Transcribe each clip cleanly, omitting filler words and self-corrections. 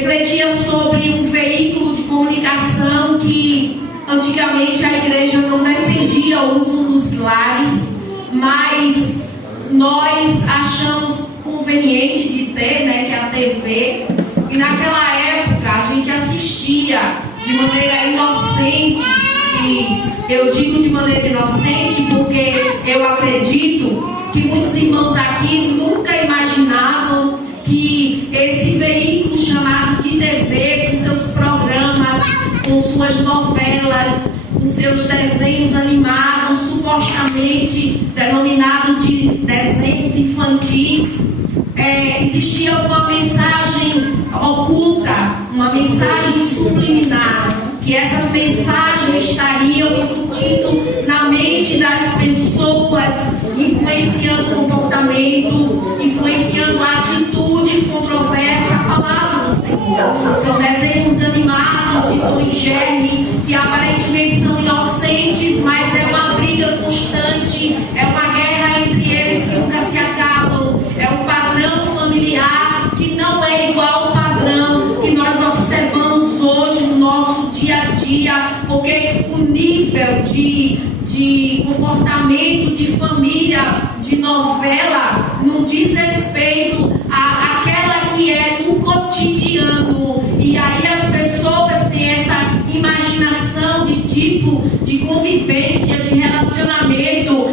refletia sobre um veículo de comunicação que antigamente a igreja não defendia o uso nos lares, mas nós achamos conveniente de ter, que é a TV, e naquela época a gente assistia de maneira inocente, e eu digo de maneira inocente porque eu acredito que muitos irmãos aqui nunca imaginavam que esse veículo chamado de TV, com seus programas, com suas novelas, com seus desenhos animados, supostamente denominados de desenhos infantis, existia uma mensagem oculta, uma mensagem subliminar, que essas mensagens estariam incutindo na mente das pessoas, influenciando o comportamento, influenciando atitudes controversas. A palavra do Senhor são desenhos animados de Tom e Jerry, que aparentemente são inocentes, mas é uma briga constante, é uma guerra entre eles que nunca se acabam, é um padrão familiar que não é igual ao padrão que nós observamos hoje no nosso dia a dia, porque o nível de comportamento de família, de novela, não diz respeito àquela que é no cotidiano. E aí as pessoas têm essa imaginação de tipo de convivência, de relacionamento,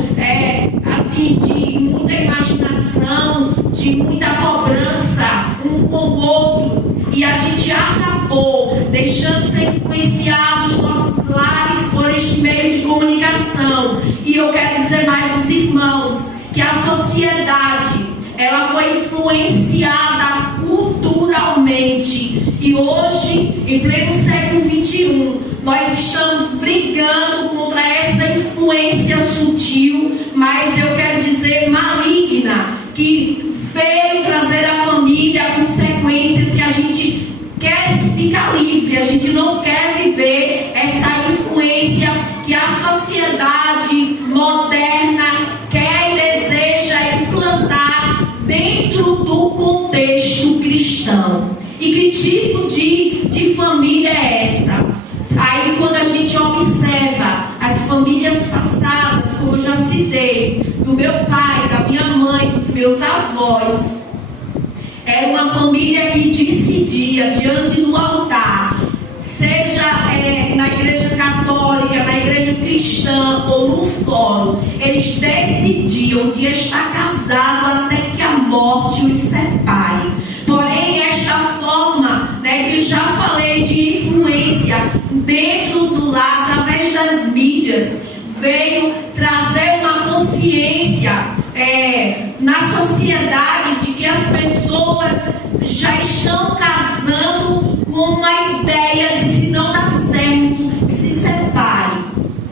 assim, de muita imaginação, de muita cobrança um com o outro. E a gente acabou deixando ser influenciados nossos lares por este meio de comunicação. E eu quero dizer mais aos irmãos que a sociedade, ela foi influenciada culturalmente. E hoje, em pleno século XXI, nós estamos brigando contra essa influência sutil, mas eu quero dizer maligna, que veio trazer à família consequências que a gente quer ficar livre, a gente não quer viver essa influência que a sociedade moderna quer e deseja implantar dentro do contexto cristão. E que tipo de família é essa? Aí quando a gente observa as famílias passadas, como eu já citei, do meu pai, da minha mãe, dos meus avós, era uma família que decidia diante do altar, seja na igreja católica, na igreja cristã ou no fórum, eles decidiam de estar casados até que a morte os separe. Porém, esta forma, que já falei de influência dentro do lar, através das mídias, veio trazer uma consciência na sociedade de que as pessoas já estão casando com uma ideia de se não dá certo, que se separe,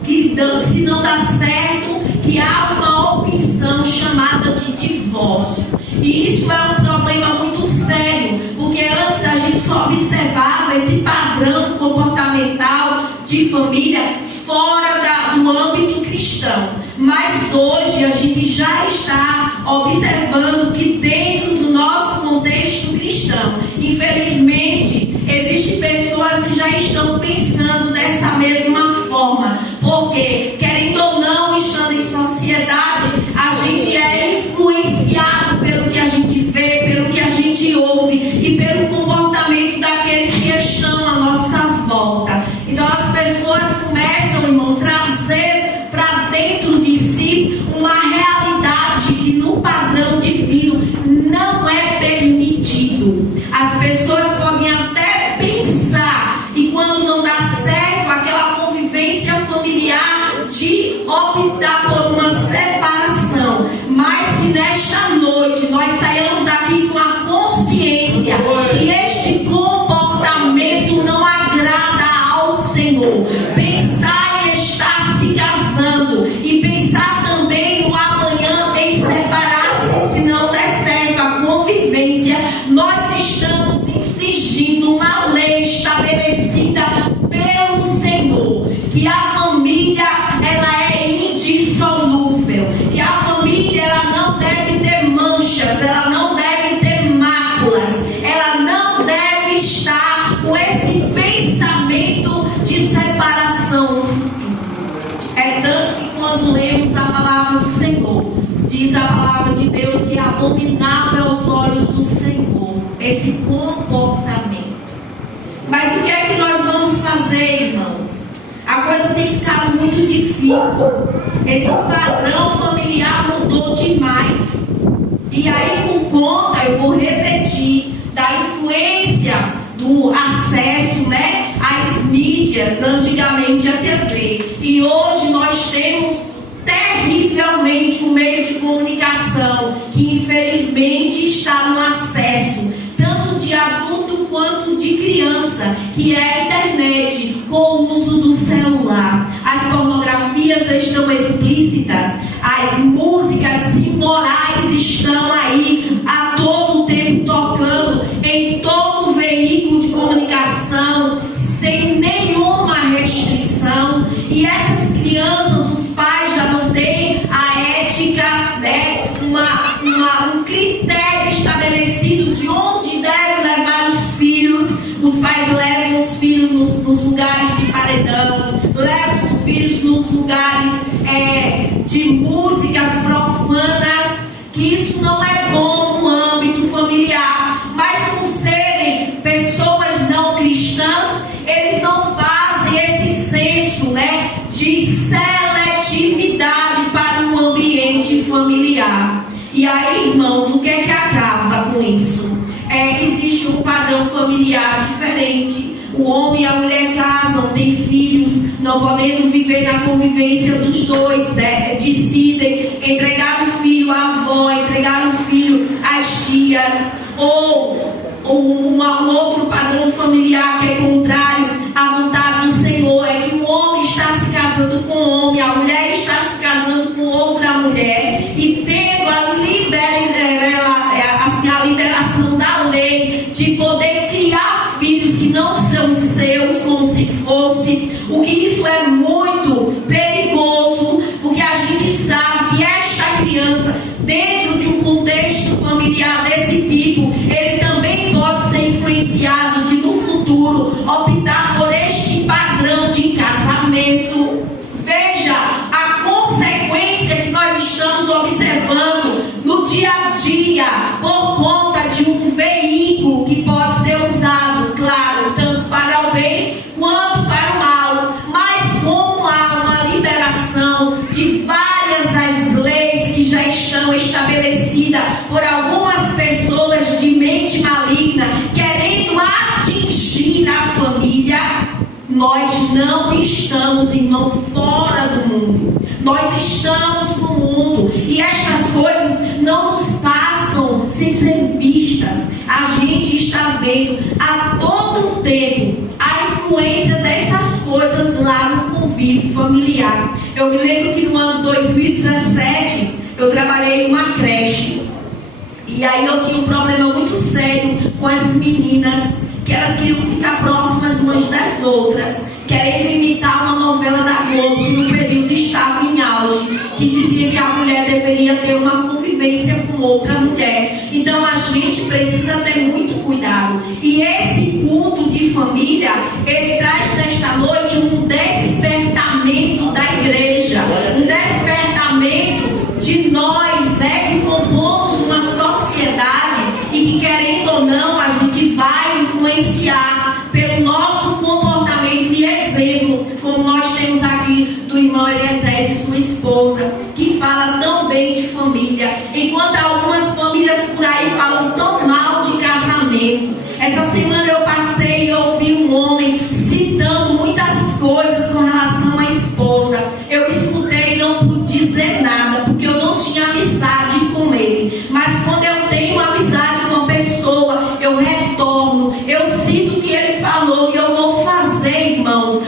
que se não dá certo, que há uma opção chamada de divórcio. E isso é um problema muito sério, porque antes a gente só observava esse padrão comportamental de família fora do âmbito cristão. Mas hoje a gente já está observando que dentro do nosso contexto cristão, infelizmente, existem pessoas que já estão pensando dessa mesma forma. Porque, querendo ou não, estando em sociedade, a gente é influenciado pelo que a gente vê, pelo que a gente ouve e pelo comportamento daqueles que estão à nossa volta. Então as pessoas começam, irmão, a trazer para dentro de si uma realidade que no padrão divino não é permitido. As pessoas podem até pensar, e quando não dá certo aquela convivência familiar, de optar por uma separação, mas que nesta noite nós saiamos daqui com a consciência que este comportamento não agrada ao Senhor. Pensar em estar se casando e pensar também no amanhã em separar-se, se não der certo a convivência, nós estamos infringindo uma lei estabelecida pelo Senhor, que a família ela é individual. difícil. Esse padrão familiar mudou demais. E aí, por conta, eu vou repetir, da influência do acesso, né, às mídias, antigamente a TV. E hoje nós temos terrivelmente um meio de comunicação que infelizmente está no acesso, tanto de adulto quanto de criança, que é a internet, com o uso do celular. As pornografias estão explícitas, as músicas imorais estão aí a todo tempo tocando em todo veículo de comunicação, sem nenhuma restrição. E essas crianças, os pais já não têm a ética, né, um critério estabelecido de onde deve levar os filhos. Os pais levam os filhos nos lugares de paredão, levam os filhos nos lugares de músicas profanas, que isso não é bom no âmbito familiar. Mas por serem pessoas não cristãs, eles não fazem esse senso, né, de seletividade para o ambiente familiar. E aí, irmãos, o que é que acaba com isso? É que existe um padrão familiar diferente. O homem e a mulher casam, têm filhos, não podendo viver na convivência dos dois, né? Decidem entregar o filho à avó, entregar o filho às tias, ou um outro padrão familiar que é contrário à vontade do Senhor, é que o homem está se casando com o homem, a mulher está se casando com outra mulher, e tendo a liberação da lei de poder criar filhos que não são seus, como se fosse, o que isso é muito perigoso, porque a gente sabe que esta criança, dentro de um contexto familiar desse tipo, ele também pode ser influenciado de no futuro optar por este padrão de casamento. Veja a consequência que nós estamos observando no dia a dia, por conta de um veículo que pode ser usado, claro, tanto para o bem quanto para o mal. Mas como há uma liberação de várias as leis que já estão estabelecidas por algumas pessoas de mente maligna, querendo atingir a família, nós não estamos, irmão, fora do mundo. Nós estamos no mundo, e estas coisas não nos passam sem ser vistas. A gente está vendo a todo tempo a influência dessas coisas lá no convívio familiar. Eu me lembro que no ano 2017 eu trabalhei em uma creche, e aí eu tinha um problema muito sério com as meninas, que elas queriam ficar próximas umas das outras, querendo imitar uma novela da Globo que no período estava em auge, que dizia que a mulher deveria ter uma convivência com outra mulher. Então a gente precisa ter muito cuidado. E esse culto de família, ele traz nesta noite um despertamento da igreja, um despertamento de nós, né, que compomos uma sociedade e que, querendo ou não, a gente vai influenciar pelo nosso comportamento e exemplo, como nós temos aqui do irmão Eliezer e sua esposa, que fala tão bem de família, enquanto algumas famílias por aí falam tão mal de casamento. Essa semana eu passei e ouvi um homem citando muitas coisas com relação à esposa. Eu escutei e não pude dizer nada, porque eu não tinha amizade com ele. Mas quando eu tenho amizade com uma pessoa, eu retorno, eu cito o que ele falou, e eu vou fazer, irmão,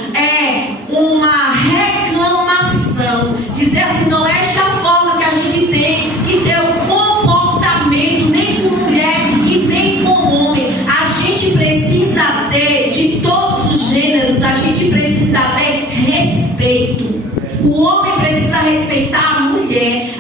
uma reclamação, dizer assim: não é esta forma que a gente tem que ter um comportamento, nem com mulher e nem com homem. A gente precisa ter, de todos os gêneros, a gente precisa ter respeito. O homem precisa respeitar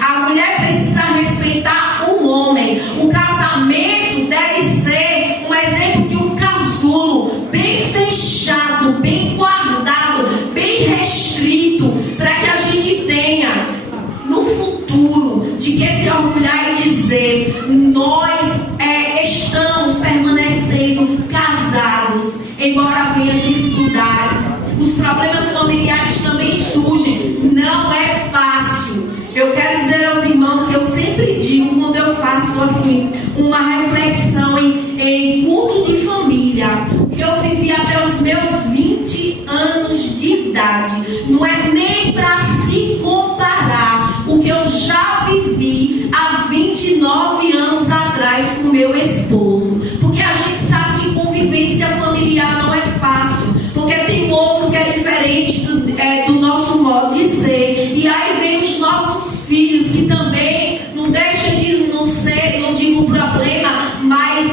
a mulher precisa respeitar o homem. O casamento deve ser um exemplo de um casulo bem fechado, bem guardado, bem restrito, para que a gente tenha no futuro de que se orgulhar e dizer: nós estamos permanecendo casados, embora venha dificuldades. Os problemas familiares também surgem. faço assim uma reflexão em culto de família, que eu vivi até os meus 20 anos de idade, não é nem para se comparar o que eu já vivi há 29 anos atrás com meu esposo, porque a gente sabe que convivência familiar não é fácil, porque tem outro que é diferente do nosso modo de ser, e aí vem os nossos filhos que também não deixa de não ser, não digo problema, mas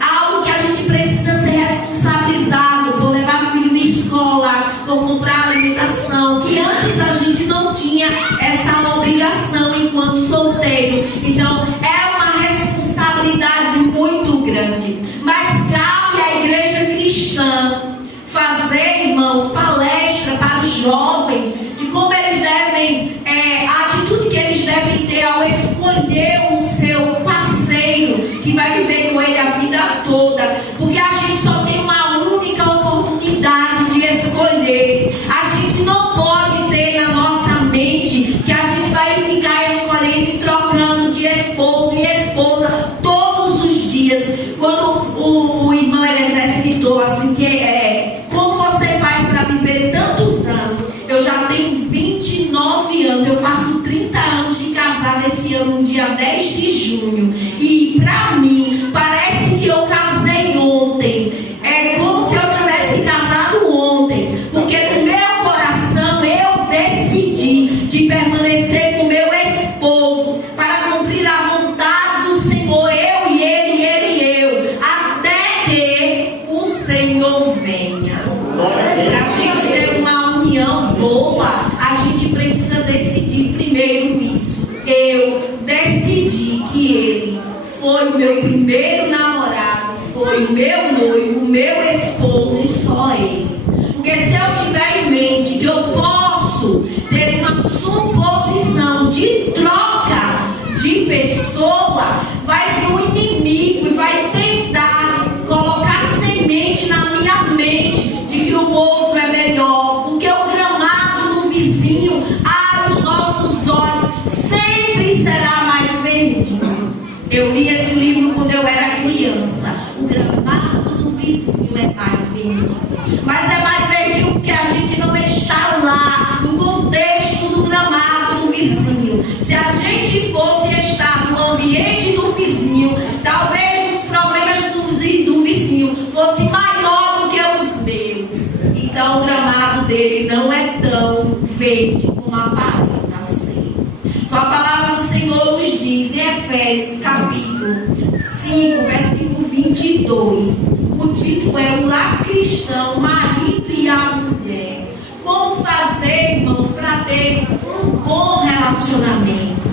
algo que a gente precisa ser responsabilizado por levar filho na escola, por comprar alimentação, que antes a gente não tinha essa obrigação enquanto solteiro. Então é uma responsabilidade muito grande, mas cabe à igreja cristã fazer, irmãos, palestra para os jovens de como eles devem, a atitude que eles devem ter ao escolher o seu parceiro que vai viver com ele a vida toda, porque a gente só tem uma única oportunidade de escolher. A gente não pode ter na nossa mente que a gente vai ficar escolhendo e trocando de esposo e esposa todos os dias. Quando o irmão Eliezer citou assim que como você faz para viver tantos anos? Eu já tenho 29 anos, eu faço 30 anos de casada esse ano, no dia 10 de junho. E para mim, parece que eu casei ontem. É como se eu tivesse casado ontem. Porque no meu coração eu decidi de permanecer com meu esposo para cumprir a vontade do Senhor, eu e ele, até que o Senhor venha. Para a gente ter uma união boa, a gente precisa decidir primeiro isso. Eu decidi que ele foi o meu primeiro namorado, foi o meu noivo, o meu esposo e só ele. Porque se eu tiver em mente que eu posso ter uma suposição de troca de pessoa, vai vir um inimigo e vai tentar colocar semente na minha mente de que o outro é melhor, porque o gramado do vizinho aos nossos olhos sempre será mais verdinho. Eu li esse livro quando eu era criança. O gramado do vizinho é mais verdinho, mas é mais verdinho porque a gente não está lá no contexto do gramado do vizinho. Se a gente fosse estar no ambiente do vizinho, talvez os problemas do vizinho fossem maior do que os meus. Então o gramado dele não é tão verde como aparenta ser. Então a palavra do Senhor nos diz em Efésios capítulo 5, versículo 22. O título é o lar cristão, o marido e a mulher. Como fazer, irmãos, para ter um bom relacionamento?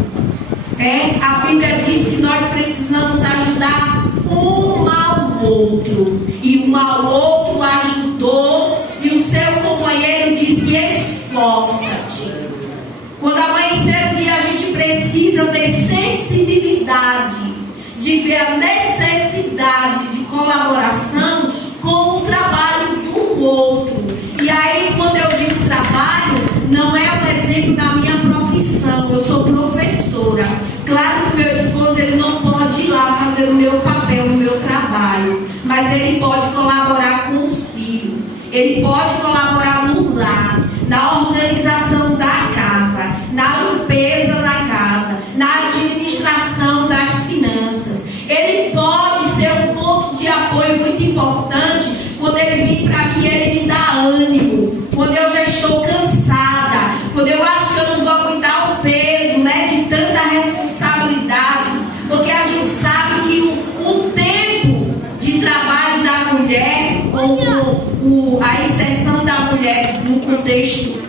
A Bíblia diz que nós precisamos ajudar um ao outro. E um ao outro ajudou, e o seu companheiro disse: esforça-te. Quando amanhecer o dia, a gente precisa ter sensibilidade de ver a necessidade de colaboração com o trabalho do outro. E aí, quando eu digo trabalho, não é um exemplo da minha profissão. Eu sou professora. Claro que meu esposo ele não pode ir lá fazer o meu papel, o meu trabalho, mas ele pode colaborar com os filhos. Ele pode colaborar no lar, na organização da casa, na limpeza da casa, na administração das finanças. Ele pode ser um ponto de apoio muito importante quando ele vir para mim, ele me dá ânimo. Quando eu já estou cansada, quando eu acho que eu não vou aguentar o peso, de tanta responsabilidade, porque a gente sabe que o tempo de trabalho da mulher, com a exceção da mulher no contexto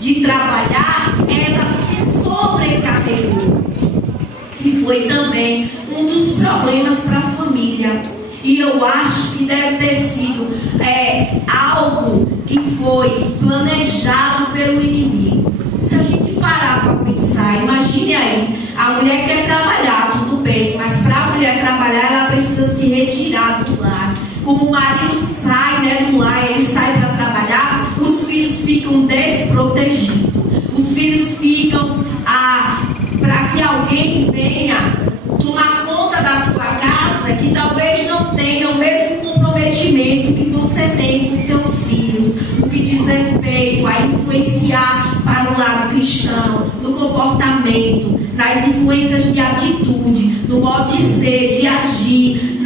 de trabalhar, ela se sobrecarregou, que foi também um dos problemas para a família. E eu acho que deve ter sido algo que foi planejado pelo inimigo. Se a gente parar para pensar, imagine aí, a mulher quer trabalhar, tudo bem, mas para a mulher trabalhar, ela precisa se retirar do lar. Como o marido sai do lar, ele sai para trabalhar, os filhos ficam desprotegidos. Os filhos ficam para que alguém venha tomar influenciar para o lado cristão, no comportamento, nas influências de atitude, no modo de ser, de agir,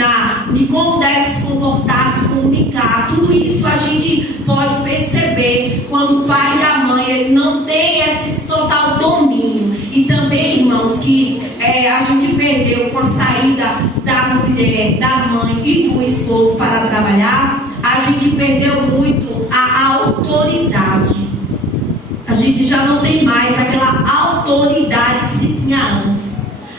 de como deve se comportar, se comunicar. Tudo isso a gente pode perceber quando o pai e a mãe ele não tem esse total domínio. E também, irmãos, que a gente perdeu com a saída da mulher, da mãe e do esposo para trabalhar, a gente perdeu muito a autoridade. A gente já não tem mais aquela autoridade que se tinha antes.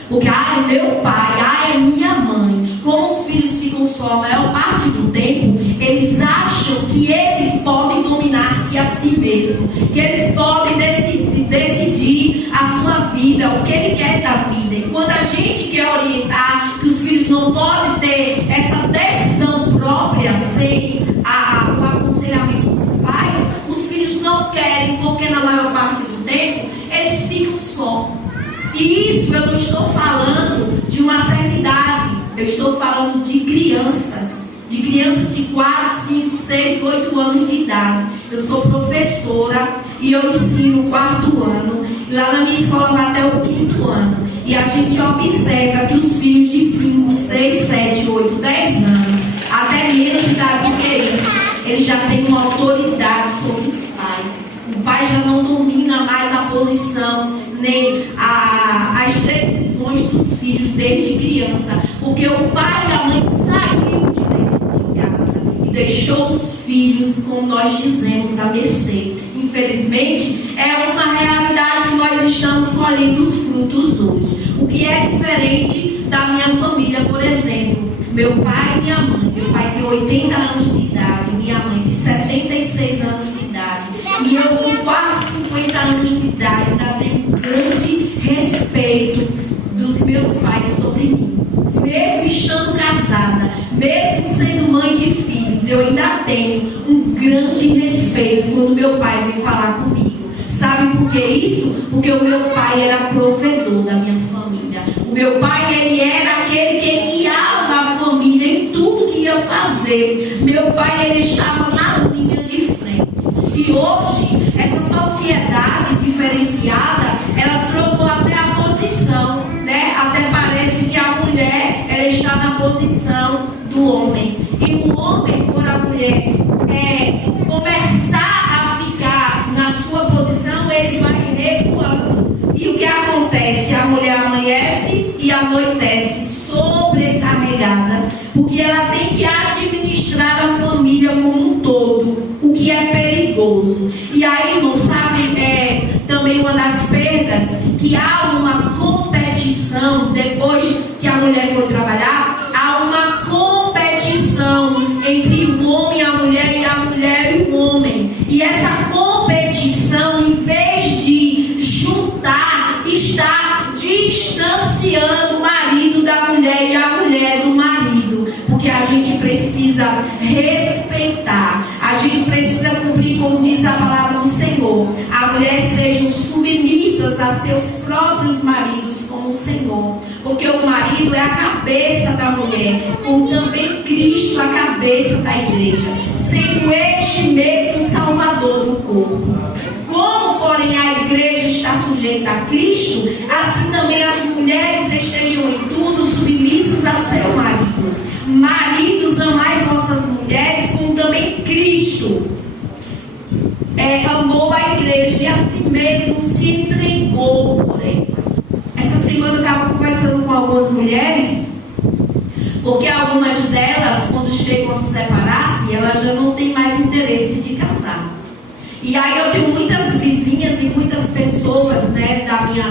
Porque, é meu pai, é minha mãe. Como os filhos ficam só a maior parte do tempo, eles acham que eles podem dominar-se a si mesmos. Que eles podem decidir a sua vida, o que ele quer da vida. E quando a gente quer orientar que os filhos não podem ter essa decisão própria sem o aconselhamento dos pais, os filhos não querem, porque na maior parte do tempo eles ficam só. E isso eu não estou falando de uma certa idade, eu estou falando de crianças de 4, 5, 6, 8 anos de idade. Eu sou professora e eu ensino o 4º ano, e lá na minha escola vai até o 5º ano. E a gente observa que os filhos de 5, 6, 7, 8, 10 anos, até menos idade do que isso, eles já têm uma autoridade sobre os pais. O pai já não domina mais a posição, nem as decisões dos filhos desde criança. Porque o pai e a mãe saíram de dentro de casa e deixou os filhos, como nós dizemos, a mercê. Infelizmente, é uma realidade que nós estamos colhendo os frutos hoje. O que é diferente da minha família, por exemplo. Meu pai e minha mãe. Meu pai tem 80 anos de idade, minha mãe tem 76 anos de idade. E eu, com quase 50 anos de idade, ainda tenho um grande respeito dos meus pais sobre mim. Mesmo estando casada, mesmo sendo mãe de filhos, eu ainda tenho um grande respeito quando meu pai vem falar comigo. Sabe por que isso? Porque o meu pai era provedor da minha família. O meu pai, ele era aquele que guiava a família em tudo que ia fazer. Meu pai, ele estava na linha de frente. E hoje, essa sociedade diferenciada, ela trocou até a posição, né? Até parece que a mulher, ela está na posição do homem. E o homem, por a mulher começar a ficar na sua posição, ele vai recuando. E o que acontece? A mulher amanhece e anoitece sobrecarregada, porque ela tem que administrar a família como um todo, o que é perigoso. E aí, não sabe, também uma das perdas, que há uma competição, depois que a mulher foi trabalhar, há uma competição entre o homem e a mulher e o homem. E essa competição, em vez de juntar, está distanciando o marido da mulher e a mulher do marido. Porque a gente precisa respeitar, a gente precisa cumprir, como diz a palavra do Senhor. A mulher sejam submissas a seus próprios maridos como o Senhor. Porque o marido é a cabeça da mulher, como também Cristo a cabeça da igreja, sendo este mesmo Salvador do corpo. Como, porém, a igreja está sujeita a Cristo, assim também as mulheres estejam em tudo submissas a seu marido. Maridos, amai vossas mulheres, como também Cristo amou a igreja e a si mesmo se entregou por ela. Essa semana eu estava conversando com algumas mulheres, porque algumas delas, quando chegam a se separar, elas já não têm mais interesse de casar. E aí eu tenho muitas vizinhas e muitas pessoas, né, da minha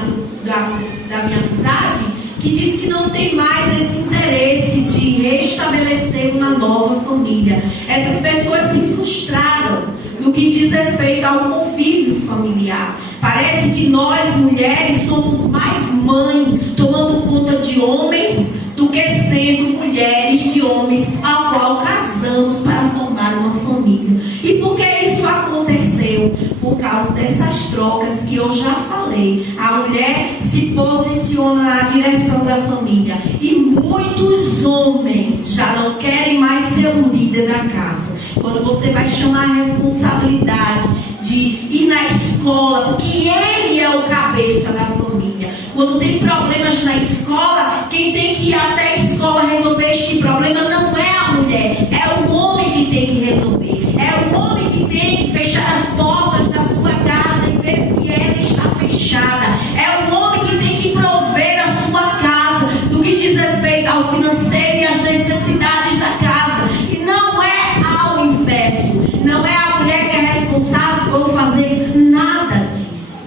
amizade, que diz que não tem mais esse interesse de restabelecer uma nova família. Essas pessoas se frustraram no que diz respeito ao convívio familiar. Parece que nós, mulheres, somos mais mãe, tomando conta de homens, do que sendo mulheres de homens, ao qual casamos para formar uma família. E por que isso aconteceu? Por causa dessas trocas que eu já falei. A mulher se posiciona na direção da família. E muitos homens já não querem mais ser o líder da casa. Quando você vai chamar a responsabilidade ir na escola, porque ele é o cabeça da família. Quando tem problemas na escola, quem tem que ir até a escola resolver este problema não é a mulher, é o homem que tem que resolver. É o homem que tem que fechar as portas da sua casa e ver se ela está fechada. É o homem que tem que prover a sua casa do que diz respeito ao financeiro e às necessidades da casa. E não é ao inverso. Não é a mulher que é responsável por fazer nada disso.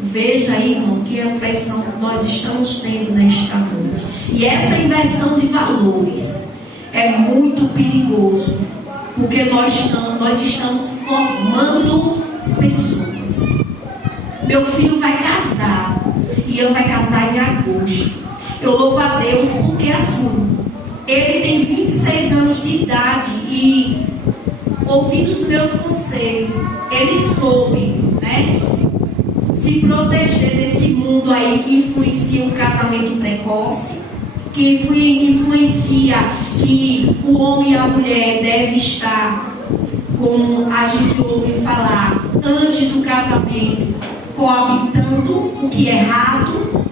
Veja aí, irmão, que reflexão que nós estamos tendo nesta noite. E essa inversão de valores é muito perigoso, porque nós estamos formando pessoas. Meu filho vai casar, e ele vai casar em agosto. Eu louvo a Deus porque assim, ele tem 26 anos de idade e, ouvindo os meus conselhos, ele soube, né, se proteger desse mundo aí que influencia o casamento precoce, que influencia que o homem e a mulher devem estar, como a gente ouve falar, antes do casamento, coabitando, o que é errado.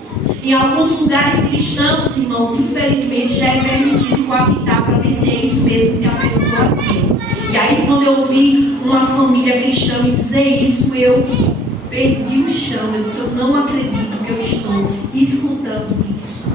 Em alguns lugares cristãos, irmãos, infelizmente já é permitido coabitar, para ver se é isso mesmo que a pessoa quer. E aí, quando eu vi uma família cristã me dizer isso, eu perdi o chão. Eu disse, eu não acredito que eu estou escutando isso.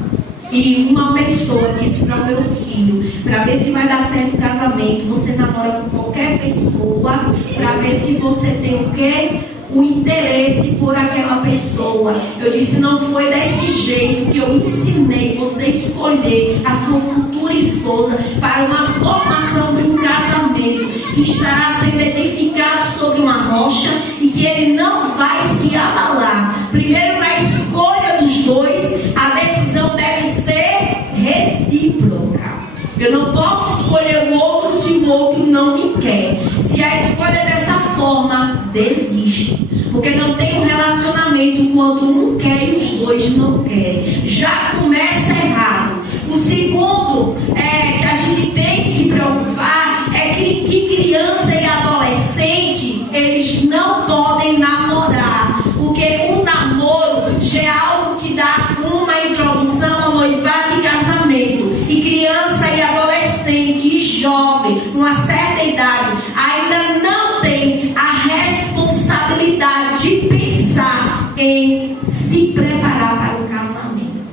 E uma pessoa disse para o meu filho, para ver se vai dar certo o casamento, você namora com qualquer pessoa, para ver se você tem o quê? O interesse por aquela pessoa. Eu disse, não foi desse jeito que eu ensinei você a escolher a sua futura esposa para uma formação de um casamento que estará sendo edificado sobre uma rocha e que ele não vai se abalar. Primeiro, na escolha dos dois, a decisão deve ser recíproca. Eu não posso escolher o outro se o outro não me quer. Se a escolha é dessa forma, desiste. Porque não tem um relacionamento quando um quer e os dois não querem. Já começa errado. O segundo que a gente tem que se preocupar é que criança e adolescente, eles não podem namorar. Porque o namoro já é algo que dá uma introdução ao noivado e casamento. E criança e adolescente e jovem, com uma certa idade, ainda não tem a responsabilidade de pensar em se preparar para o casamento.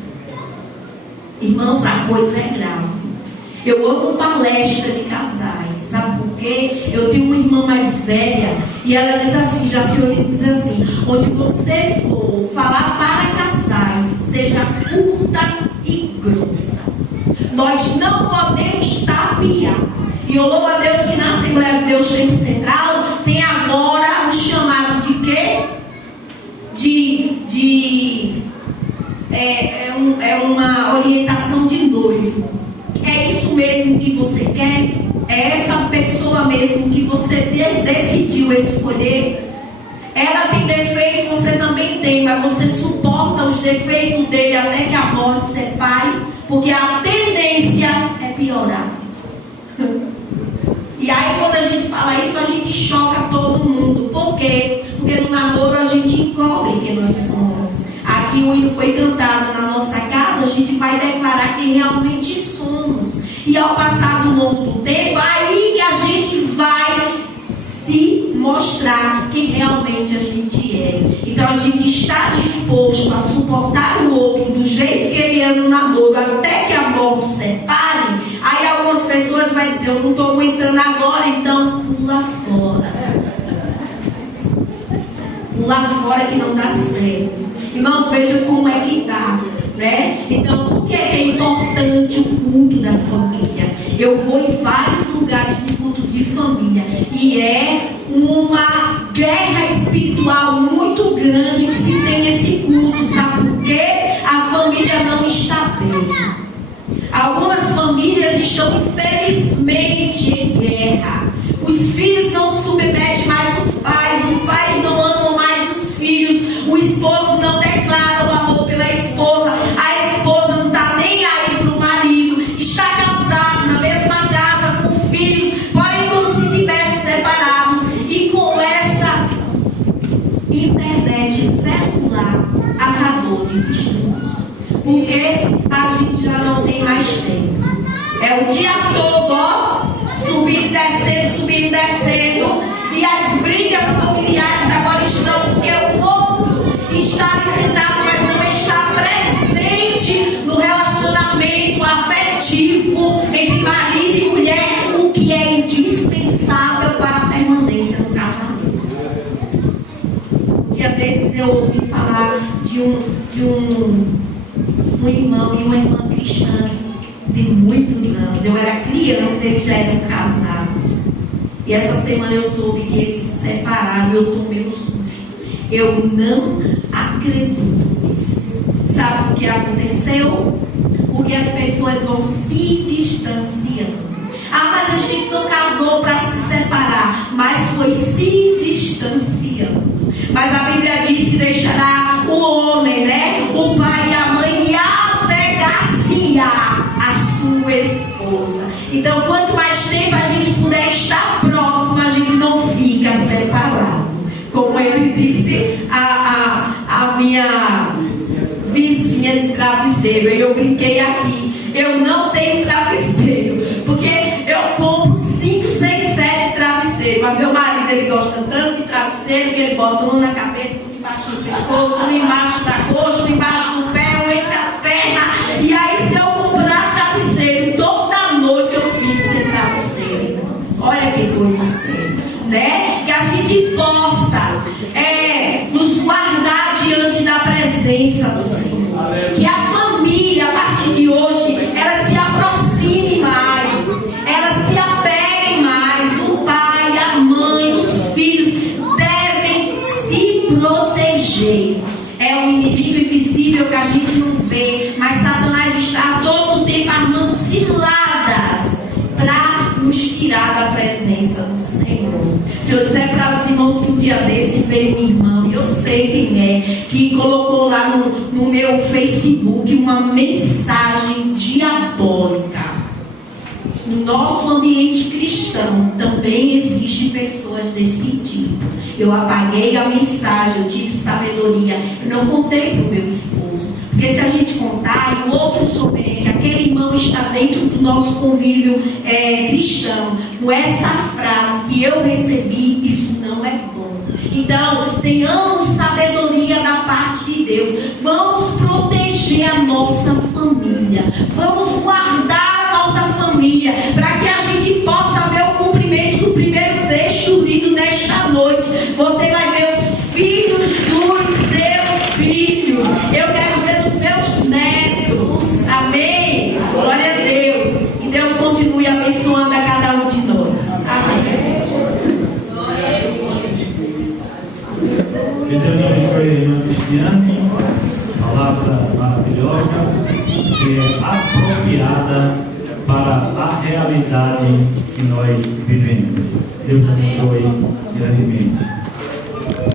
Irmãos, a coisa é grave. Eu amo palestra de casais, sabe por quê? Eu tenho uma irmã mais velha e ela diz assim, Jacione diz assim, onde você for falar para casais, seja curta e grossa. Nós não podemos tapear. E eu louvo a Deus que na Assembleia de Deus Tempo Central tem agora um chamado de quê? É uma orientação de noivo. É isso mesmo que você quer? É essa pessoa mesmo que você decidiu escolher? Ela tem defeito, você também tem, mas você suporta os defeitos dele até que a morte separe, porque a tendência é piorar. E aí, quando a gente fala isso, a gente choca todo mundo. Por quê? Porque no namoro a gente encobre quem nós somos. Aqui o hino foi cantado na nossa casa, a gente vai declarar quem realmente somos. E ao passar do longo do tempo, aí que a gente vai se mostrar quem realmente a gente é. Então a gente está disposto a suportar o outro do jeito que ele é no namoro, até que a morte separe. Aí algumas pessoas vão dizer, eu não estou aguentando agora, então pula fora. Pula fora que não dá certo. Irmão, veja como é que dá, né? Então, por que é importante o culto da família? Eu vou em vários lugares do culto de família e é uma guerra espiritual muito grande que se tem nesse culto, sabe por quê? A família não está bem. Algumas famílias estão infelizmente em guerra. Os filhos não submetem mais os pais não amam mais os filhos, o esposo não declara o amor pela esposa, a esposa não está nem aí para o marido, está casado na mesma casa com filhos, porém como se estivessem separados. E com essa internet e celular acabou de destruir. Porque a gente já não tem mais tempo. É o dia todo, ó, subindo e descendo. E as brigas familiares agora estão porque o outro está ali sentado, mas não está presente no relacionamento afetivo entre marido e mulher, o que é indispensável para a permanência no casamento. Um dia desses eu ouvi falar de um irmão e uma irmã cristã de muitos anos. Eu era criança, eles já eram casados. E essa semana eu soube que eles se separaram e eu tomei um susto. Eu não acredito nisso. Sabe o que aconteceu? Porque as pessoas vão se distanciando. Ah, mas a gente não casou para se separar, mas foi se distanciando. Mas a Bíblia diz que deixará o homem, né? O pai e a mãe, e apegar-se-á a sua esposa. Então, quanto mais tempo a gente puder estar próximo, a gente não fica separado. Como ele disse, a minha vizinha de travesseiro, e eu brinquei aqui, eu não tenho travesseiro, porque eu compro 5, 6, 7 travesseiros, mas meu marido, ele gosta tanto de travesseiro que ele bota um na cabeça, um embaixo do pescoço, um embaixo da coxa, um embaixo do pé, um entre as pernas. E aí, se eu comprar travesseiro, toda noite eu fico sem travesseiro, irmãos. Olha que coisa séria, né? Que a gente possa nos guardar diante da presença do Senhor. Que a família, a partir de hoje, ela se aproxime mais, ela se apegue mais. O pai, a mãe, os filhos devem se proteger. É um inimigo invisível que a gente não vê, mas Satanás está todo o tempo armando ciladas para nos tirar da presença do Senhor. Se eu disser para os irmãos que um dia desse veio um irmão, e eu sei quem é, que colocou lá no meu Facebook uma mensagem diabólica. No nosso ambiente cristão também existem pessoas desse tipo. Eu apaguei a mensagem, eu tive sabedoria, eu não contei para o meu esposo. Porque se a gente contar e o outro souber que aquele irmão está dentro do nosso convívio cristão, com essa frase que eu recebi, isso não é bom. Então, tenhamos sabedoria da parte de Deus. Vamos proteger a nossa família. Vamos guardar a nossa família, para que a gente possa ver o cumprimento do primeiro texto lido nesta noite. Você vai ver os filhos dos seus filhos. Eu quero ver os meus netos. Amém? Glória a Deus. E Deus continue abençoando a cada um de nós. Amém. Que Deus abençoe a irmã Cristiane. Palavra maravilhosa, que é apropriada para a realidade que nós vivemos. Deus abençoe grandemente.